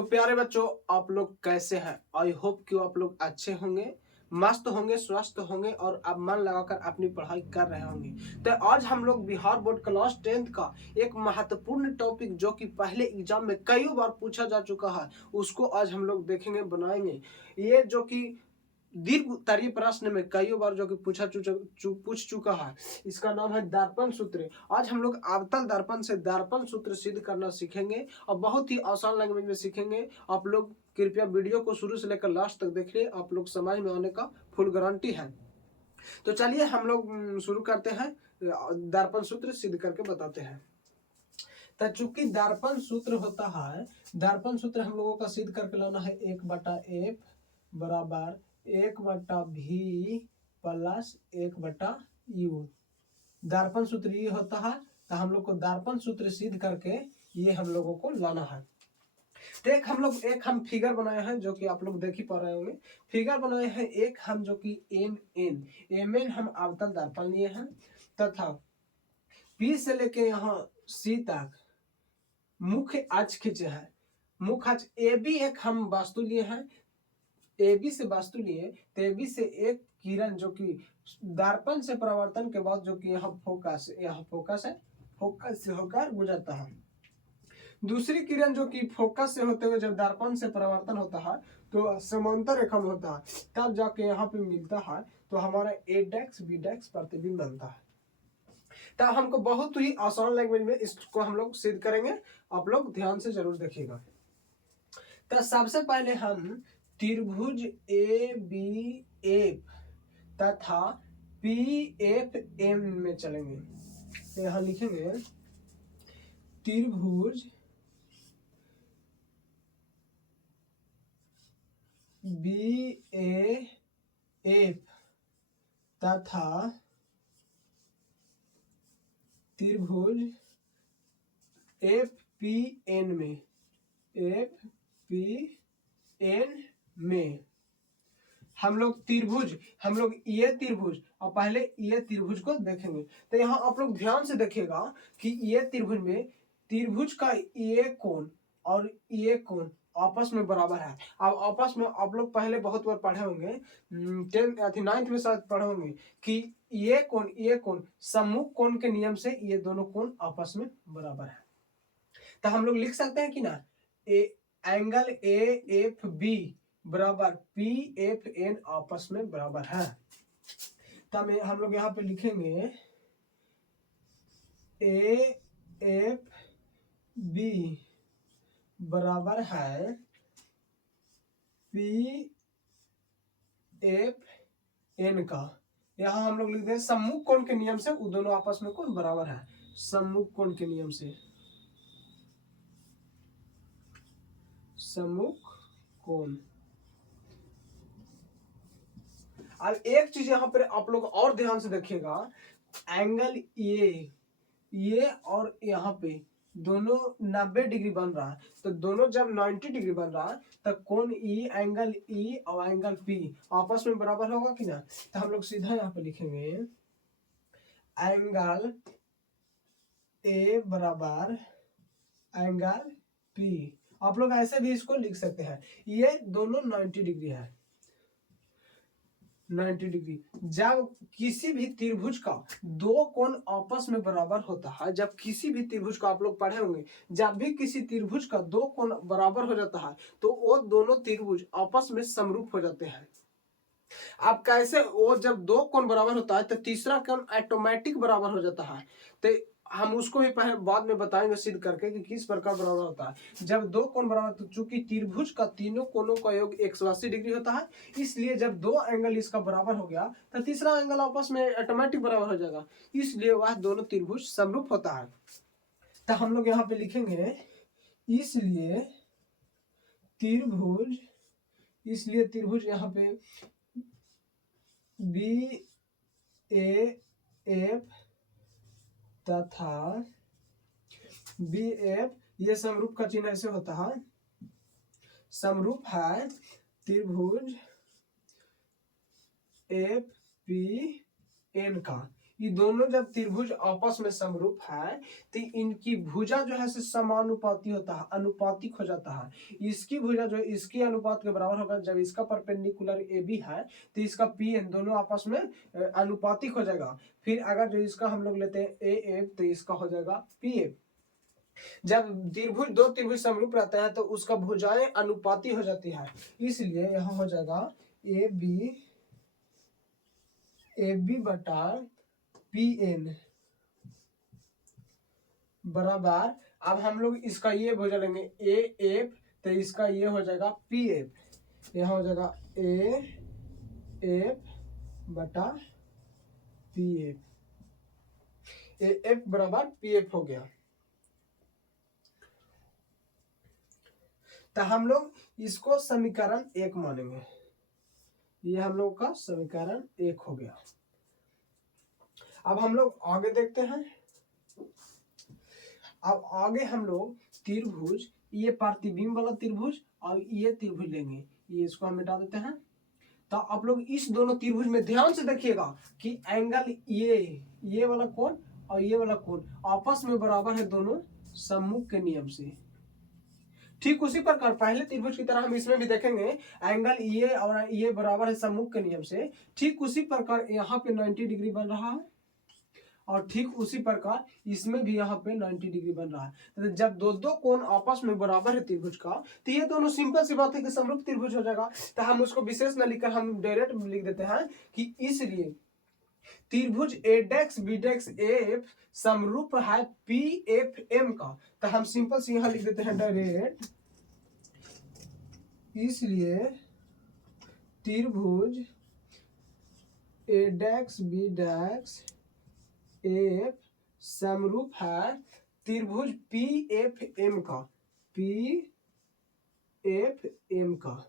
तो प्यारे बच्चों, आप लोग कैसे हैं? आई होप कि आप लोग अच्छे होंगे, मस्त होंगे, स्वस्थ होंगे और आप मन लगाकर अपनी पढ़ाई कर रहे होंगे। तो आज हम लोग बिहार बोर्ड क्लास 10th का एक महत्वपूर्ण टॉपिक जो कि पहले एग्जाम में कई बार पूछा जा चुका है, उसको आज हम लोग देखेंगे, बनाएंगे। ये जो कि दीर्घ उत्तरीय प्रश्न में कई बार जो कि पूछ चुका है, इसका नाम है दर्पण सूत्र। आज हम लोग अवतल दर्पण से दर्पण सूत्र सिद्ध करना सीखेंगे और बहुत ही आसान लैंग्वेज में सीखेंगे। आप लोग कृपया वीडियो को शुरू से लेकर लास्ट तक देखिए, आप लोग समझ में आने का फुल गारंटी है। तो चलिए हम लोग शुरू करते हैं, दर्पण सूत्र सिद्ध करके बताते हैं। तो चूंकि दर्पण सूत्र होता है, दर्पण सूत्र हम लोगों का सिद्ध करके लाना है 1/f बराबर 1/v प्लस 1/u। दर्पण सूत्र ये होता है। तो हम लोग को दर्पण सूत्र सिद्ध करके ये हम लोगों को लाना है। तो एक हम फिगर बनाए हैं जो कि आप लोग देख ही पा रहे होंगे। फिगर बनाए हैं एक हम जो कि एम एन हम अवतल दर्पण लिए हैं तथा पी से लेके यहाँ सी तक मुख्य अक्ष खींचे हैं। मुख्य अक्ष ए बी एक हम वास्तु लिए हैं, ए बी से वास्तु लिए। तो ए बी से एक किरण जो कि दर्पण से परावर्तन के बाद जो कि यहाँ फोकस है, फोकस से होकर गुजरता है। दूसरी किरण जो कि फोकस से होते हुए जब दर्पण से परावर्तन होता है तो समांतर रेखा में होता है, तब जाके यहाँ पे मिलता है तो हमारा ए डेक्स बी डेक्स प्रतिबिंब बनता है। तब हमको बहुत ही आसान लैंग्वेज में इसको हम लोग सिद्ध करेंगे, आप लोग ध्यान से जरूर देखिएगा। तो सबसे पहले हम त्रिभुज ए बी एफ तथा पी एफ एम में चलेंगे। तो यहाँ लिखेंगे त्रिभुज बी ए एफ तथा त्रिभुज एफ पी एन में हम लोग ये त्रिभुज और पहले ये त्रिभुज को देखेंगे। तो यहाँ आप लोग ध्यान से देखिएगा कि ये त्रिभुज में त्रिभुज का ये कोण और ये कोण आपस में बराबर है। अब आपस में आप लोग पहले बहुत बार पढ़े होंगे, 9th में शायद पढ़े होंगे कि ये कोण सम्मुख कोण के नियम से ये दोनों कोण आपस में बराबर है। तो हम लोग लिख सकते हैं कि ना, एंगल ए एफ बी बराबर पी एफ एन आपस में बराबर है। तब हम लोग यहाँ पे लिखेंगे ए एफ बी बराबर है पी एफ एन का। यहाँ हम लोग लिखते हैं सम्मुख कोण के नियम से वो दोनों आपस में कोण बराबर है। सम्मुख कोण के नियम से, सम्मुख कोण। अब एक चीज यहाँ पर आप लोग और ध्यान से देखिएगा, एंगल ये और यहाँ पे दोनों 90 डिग्री बन रहा है। तो दोनों जब 90 डिग्री बन रहा है तो कोण एंगल ई और एंगल पी आपस में बराबर होगा कि ना। तो हम लोग सीधा यहाँ पे लिखेंगे एंगल ए बराबर एंगल पी। आप लोग ऐसे भी इसको लिख सकते हैं, ये दोनों 90 डिग्री है। 90 डिग्री जब किसी भी त्रिभुज का दो कोण आपस में बराबर होता है, जब किसी भी त्रिभुज का आप लोग पढ़े होंगे, जब भी किसी त्रिभुज का दो कोण बराबर हो जाता है तो वो दोनों त्रिभुज आपस में समरूप हो जाते हैं। अब कैसे? वो जब दो कोण बराबर होता है तो तीसरा कोण ऑटोमेटिक बराबर हो जाता है। तो हम उसको भी पहले बाद में बताएंगे सिद्ध करके कि किस प्रकार बराबर होता है। जब दो कोण बराबर, तो चूंकि त्रिभुज का तीनों कोणों का योग 180 डिग्री होता है, इसलिए जब दो एंगल इसका बराबर हो गया तो तीसरा एंगल आपस में ऑटोमेटिक बराबर हो जाएगा, इसलिए वह दोनों त्रिभुज समरूप होता है। तो हम लोग यहाँ पे लिखेंगे इसलिए त्रिभुज यहाँ पे बी ए एफ तथा बी एफ, ये समरूप का चिन्ह ऐसे होता है, समरूप है त्रिभुज एफ पी एन का। ये दोनों जब त्रिभुज आपस में समरूप है तो इनकी भुजा जो है से समानुपाती होता है, अनुपातिक हो जाता है। इसकी भुजा जो है इसकी अनुपात के बराबर होगा। जब इसका परपेंडिकुलर ए बी है तो इसका पी एन दोनों आपस में अनुपातिक हो जाएगा। फिर अगर जो इसका हम लोग लेते हैं ए एफ तो इसका हो जाएगा पी एफ। जब त्रिभुज दो त्रिभुज समरूप रहते हैं तो उसका भुजाएं अनुपाती हो जाती है, इसलिए यहां हो जाएगा ए बी बटा पी एन बराबर। अब हम लोग इसका ये भुजा लेंगे ए एफ तो इसका ये हो जाएगा पी एफ। यहां हो जाएगा ए एफ बटा पी एफ। ए एफ बराबर पी एफ हो गया। तो हम लोग इसको समीकरण 1 मानेंगे। ये हम लोग का समीकरण 1 हो गया। अब हम लोग आगे देखते हैं। अब आगे हम लोग त्रिभुज, ये प्रतिबिंब वाला त्रिभुज और ये त्रिभुज लेंगे। ये इसको हम मिटा देते हैं। तो आप लोग इस दोनों त्रिभुज में ध्यान से देखिएगा कि एंगल ये वाला कोण और ये वाला कोण आपस में बराबर है दोनों सम्मुख के नियम से। ठीक उसी प्रकार पहले त्रिभुज की तरह हम इसमें भी देखेंगे एंगल ये और ये बराबर है सम्मुख के नियम से। ठीक उसी प्रकार यहाँ पे 90 डिग्री बन रहा है और ठीक उसी प्रकार इसमें भी यहाँ पे 90 डिग्री बन रहा है। तो जब दो दो कोण आपस में बराबर है त्रिभुज का तो ये दोनों सिंपल सी बात है कि समरूप त्रिभुज हो जाएगा। तो हम उसको विशेष न लिखकर हम डायरेक्ट लिख देते हैं कि इसलिए त्रिभुज एडेक्स बीडेक्स एफ समरूप है पी एफ एम का। तो हम सिंपल से यहां लिख देते हैं डायरेक्ट, इसलिए त्रिभुज एडेक्स बीडेक्स एफ समरूप है त्रिभुज पी एफ एम का, पी एफ एम का।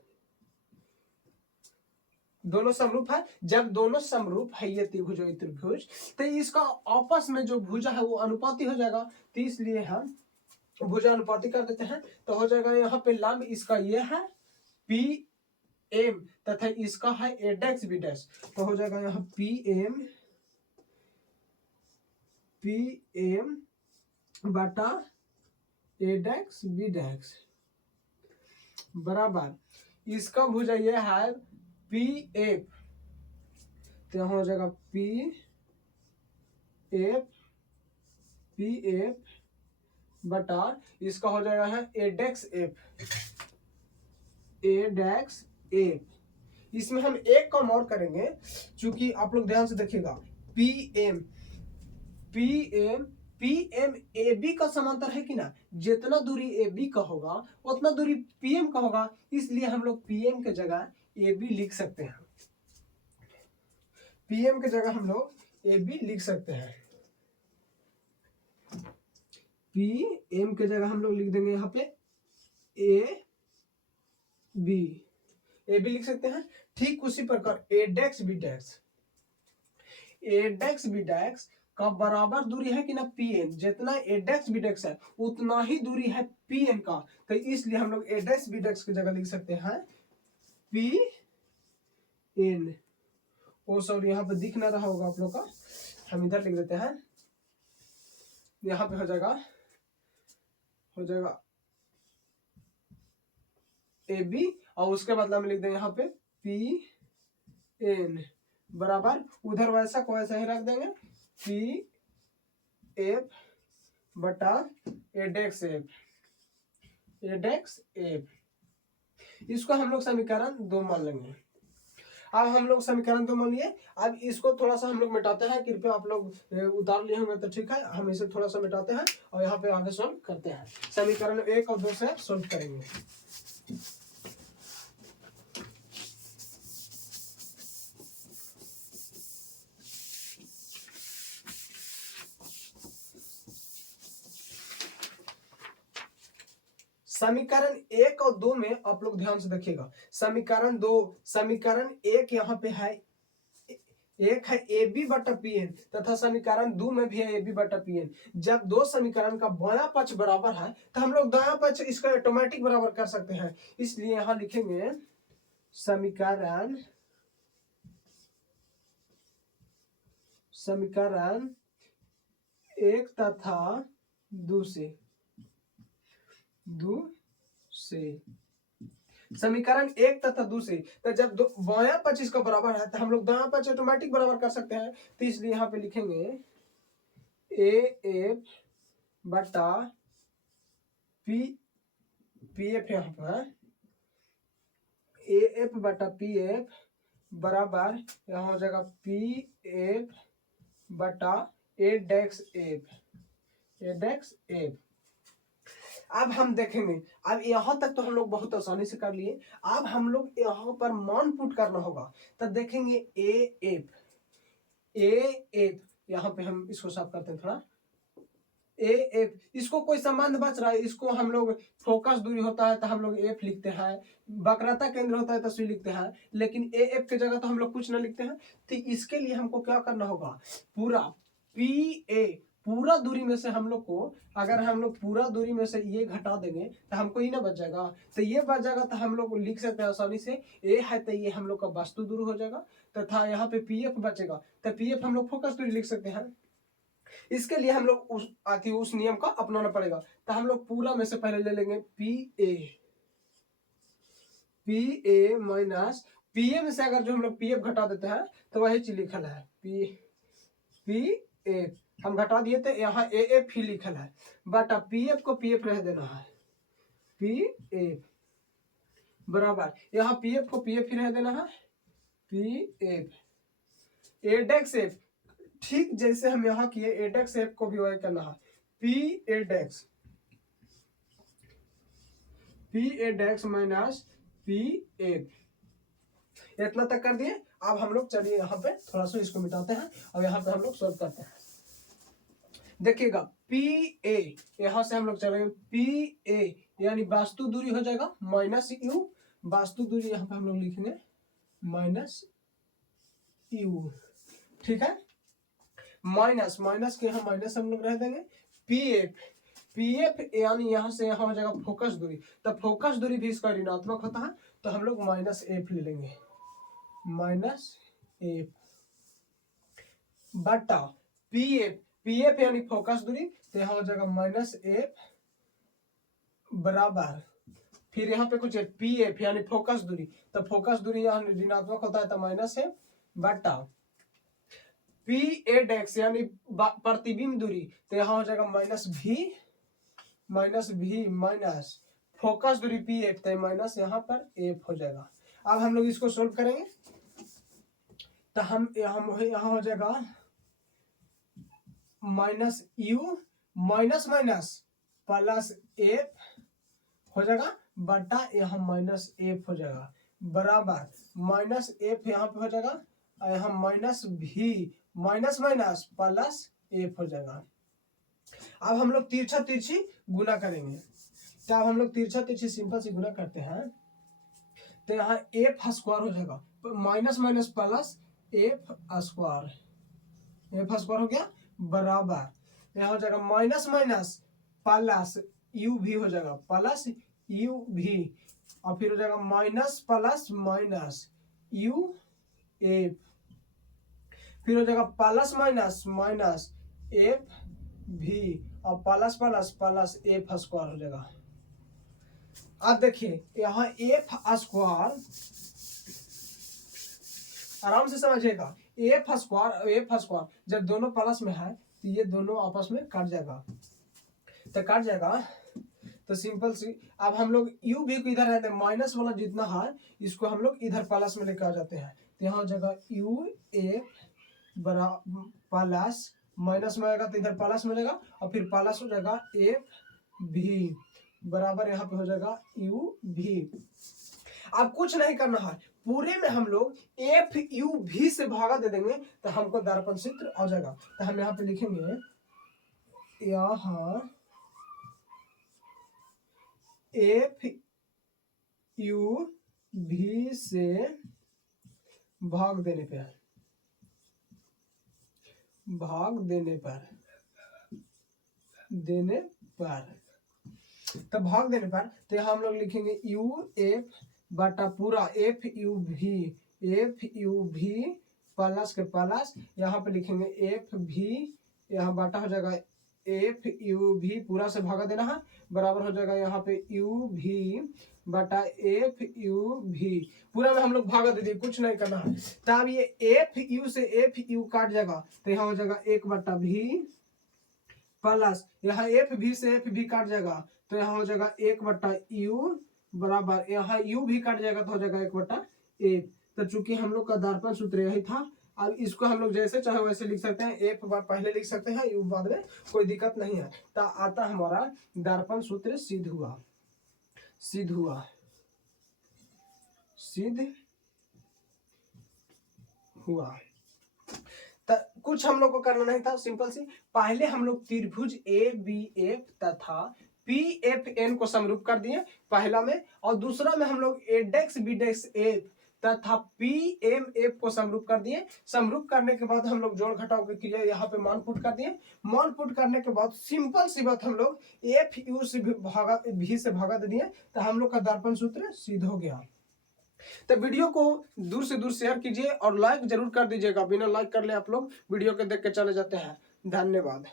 दोनों समरूप है। जब दोनों समरूप है ये त्रिभुज और त्रिभुज तो इसका आपस में जो भुजा है वो अनुपाती हो जाएगा। तो इसलिए हम भुजा अनुपाती कर देते हैं। तो हो जाएगा यहाँ पे लंब इसका ये है पी एम तथा इसका है एडेक्स बीडेक्स। तो हो जाएगा यहाँ पी एम बटा एडेक्स बीडेक्स बराबर इसका भुजा ये है पी एफ। तो यहां हो जाएगा पी एफ बटा इसका हो जाएगा है एडेक्स एफ। इसमें हम एक काम और करेंगे, क्योंकि आप लोग ध्यान से देखिएगा पी एम ए बी का समांतर है कि ना। जितना दूरी ए बी का होगा उतना दूरी पी एम का होगा। इसलिए हम लोग पी एम के जगह ए बी लिख सकते हैं। पीएम के जगह हम लोग ए बी लिख सकते हैं। पीएम के जगह हम लोग लिख देंगे यहाँ पे ए बी लिख सकते हैं। ठीक उसी प्रकार एडेक्स बीडेक्स का बराबर दूरी है कि ना पीएन। जितना एडेक्स बीडेक्स है उतना ही दूरी है पीएन का। तो इसलिए हम लोग एडेक्स बीडेक्स की जगह लिख सकते हैं पी एन। ओ सॉरी यहाँ पे दिख ना रहा होगा आप लोग का, हम इधर लिख देते हैं। यहाँ पे हो जाएगा ए बी और उसके बदला में लिख देंगे यहाँ पे पी एन बराबर उधर वैसा को वैसा ही रख देंगे पी एफ बटा एडेक्स एफ। इसको हम लोग समीकरण 2 मान लेंगे। अब हम लोग समीकरण 2 मान लिए। अब इसको थोड़ा सा हम लोग मिटाते हैं। कृपया आप लोग उतार लिए होंगे तो ठीक है, हम इसे थोड़ा सा मिटाते हैं और यहाँ पे आगे सोल्व करते हैं। समीकरण 1 और 2 से सोल्व करेंगे। समीकरण 1 और 2 में आप लोग ध्यान से देखिएगा। समीकरण 1 यहाँ पे है, एक है ए बी बटा पी एन तथा समीकरण 2 में भी है ए बी बटा पी एन। जब दो समीकरण का बायां पक्ष बराबर है तो हम लोग दायां पक्ष इसका ऑटोमेटिक बराबर कर सकते हैं। इसलिए यहां लिखेंगे समीकरण एक तथा दूसरे समीकरण एक तथा दूसरे, तो जब बायां पक्ष इसका बराबर है तो हम लोग दायां पक्ष ऑटोमेटिक बराबर कर सकते हैं। तो इसलिए यहाँ पे लिखेंगे ए एफ बटा पी एफ, यहाँ पर ए एफ बटा पी एफ बराबर यहाँ हो जाएगा पी एफ बटा ए डेक्स एफ। अब हम देखेंगे, अब यहाँ तक तो हम लोग बहुत आसानी से कर लिए। अब हम लोग यहाँ पर मान पुट करना होगा, तब देखेंगे ए एफ यहाँ पे हम इसको साफ करते हैं थोड़ा। ए एफ, इसको कोई संबंध बच रहा है, इसको हम लोग फोकस दूरी होता है तो हम लोग एफ लिखते हैं, वक्रता केंद्र होता है तो सी लिखते हैं, लेकिन ए एफ की जगह तो हम लोग कुछ ना लिखते हैं। तो इसके लिए हमको क्या करना होगा, पूरा पी ए, पूरा दूरी में से हम लोग को, अगर हम लोग पूरा दूरी में से ये घटा देंगे तो हमको ही ना बच जाएगा। तो ये बच जाएगा तो हम लोग लिख सकते हैं आसानी से, ए है तो ये हम लोग का वास्तु दूरी हो जाएगा, तथा यहाँ पे पी एफ बचेगा तो पी एफ हम लोग फोकस दूरी लिख सकते हैं। इसके लिए हम लोग उस नियम का अपनाना पड़ेगा। तो हम लोग पूरा में से पहले ले लेंगे P A minus P A में से अगर जो हम लोग पी एफ घटा देते हैं तो वही चीज लिखल है पी एफ, हम घटा दिए थे, यहाँ ए एफ ही लिखल है, बट अब पी एफ को पी एफ रह देना है, पी एफ बराबर यहाँ पी एफ को पी एफ ही रह देना है, पी एफ ए डेक्स एफ, ठीक जैसे हम यहाँ किए ए डेक्स एफ को भी वही करना है, पी ए डेक्स माइनस पी एफ, इतना तक कर दिए। अब हम लोग चलिए यहाँ पे थोड़ा सा इसको मिटाते हैं और यहाँ पे हम लोग सॉल्व करते हैं। देखिएगा पी ए, यहाँ से हम लोग चलेंगे पी ए यानी वास्तु दूरी हो जाएगा माइनस यू, वास्तु दूरी यहाँ पे हम लोग लिखेंगे माइनस यू, ठीक है। माइनस के यहाँ माइनस हम लोग रह देंगे, पी एफ यानी यहाँ से यहाँ हो जाएगा फोकस दूरी, तब फोकस दूरी भी इसका ऋणात्मक होता है तो हम लोग माइनस एफ ले लेंगे, माइनस एफ बटा पी एफ यानी फोकस दूरी, तो यहाँ हो जाएगा माइनस एफ बराबर, फिर यहाँ पे कुछ है पी एफ यानी फोकस दूरी, तो फोकस दूरी यहाँ ऋणात्मक होता है तो माइनस है, बटा पी ए डेक्स यानी प्रतिबिंब दूरी, तो यहाँ हो जाएगा माइनस भी माइनस फोकस दूरी पी एफ, तो माइनस यहाँ पर एफ हो जाएगा। अब हम लोग इसको सोल्व करेंगे तो हम यहाँ हो जाएगा minus you minus plus F हो जाएगा, बटा यहाँ माइनस एफ हो जाएगा, बराबर माइनस एफ यहाँ पे हो जाएगा, यहाँ माइनस भी माइनस प्लस एफ हो जाएगा। अब हम लोग तिरछा तिरछी गुना करेंगे, तो अब हम लोग तिरछा तिरछी सिंपल से गुना करते हैं, तो यहाँ एफ स्क्वायर हो जाएगा माइनस प्लस एफ स्क्वायर हो गया, बराबर यहाँ हो जाएगा माइनस प्लस यू भी हो जाएगा, प्लस यू भी, और फिर हो जाएगा minus plus minus U F, फिर हो जाएगा प्लस माइनस एफ भी, और प्लस एफ स्क्वायर हो जाएगा। अब देखिए यहाँ एफ स्क्वायर, आराम से समझिएगा, एफ स्क्वायर जब दोनों प्लस में है तो ये दोनों आपस में कट जाएगा, तो सिंपल सी, अब हम लोग यू भी को इधर रहते हैं, माइनस वाला जितना है इसको हम लोग इधर प्लस में लेकर आ जाते हैं, तो यहाँ हो जाएगा यू एफ बराबर प्लस, माइनस में आएगा तो इधर प्लस में जाएगा, और फिर प्लस हो जाएगा एफ भी बराबर यहाँ पे हो जाएगा यू भी। अब कुछ नहीं करना है, पूरे में हम लोग एफ यू भी से भागा दे देंगे तो हमको दर्पण सूत्र आ जाएगा। तो हम यहाँ पे लिखेंगे, यहाँ एफ यू भी से भाग देने पर तब भाग देने पर तो यहाँ हम लोग लिखेंगे यू एफ बटा पूरा एफ यू भी प्लस के प्लस यहाँ पे लिखेंगे एफ भी, यहाँ बाटा हो जाएगा एफ यू भी, पूरा से भागा देना है, बराबर हो जाएगा यहाँ पे यू भी बटा एफ यू भी, पूरा में हम लोग भागा दे दिए, कुछ नहीं करना है। तब ये एफ यू से एफ यू काट जाएगा तो यहाँ हो जाएगा 1/भी प्लस यहाँ एफ भी से एफ भी काट जाएगा तो यहाँ हो जाएगा 1/यू बराबर, यहाँ यू भी काट जाएगा तो हो जाएगा 1/एफ। तो चूंकि हम लोग का दर्पण सूत्र यही था, अब इसको हम लोग जैसे चाहे वैसे लिख सकते हैं, एफ बार पहले लिख सकते हैं, यू बाद में, कोई दिक्कत नहीं है। तो आता हमारा दर्पण सूत्र सिद्ध हुआ, सिद्ध हुआ, सिद्ध हुआ। कुछ हम लोग को करना नहीं था, सिंपल सी, पहले हम लोग त्रिभुज ए बी एफ तथा पी एफ एन को समरूप कर दिए पहला में, और दूसरा में हम लोग ए डेक्स बी डेक्स एफ तथा पी एम एफ को समरूप कर दिए। समरूप करने के बाद हम लोग जोड़ घटाव के क्रिया यहाँ पे मान पुट कर दिए। मान पुट करने के बाद सिंपल सी बात हम लोग एफ यू से भागा भी से भागा दे दिए, तो हम लोग का दर्पण सूत्र सिद्ध हो गया। तो वीडियो को दूर से दूर शेयर कीजिए और लाइक जरूर कर दीजिएगा, बिना लाइक कर ले आप लोग वीडियो को देख के चले जाते हैं। धन्यवाद।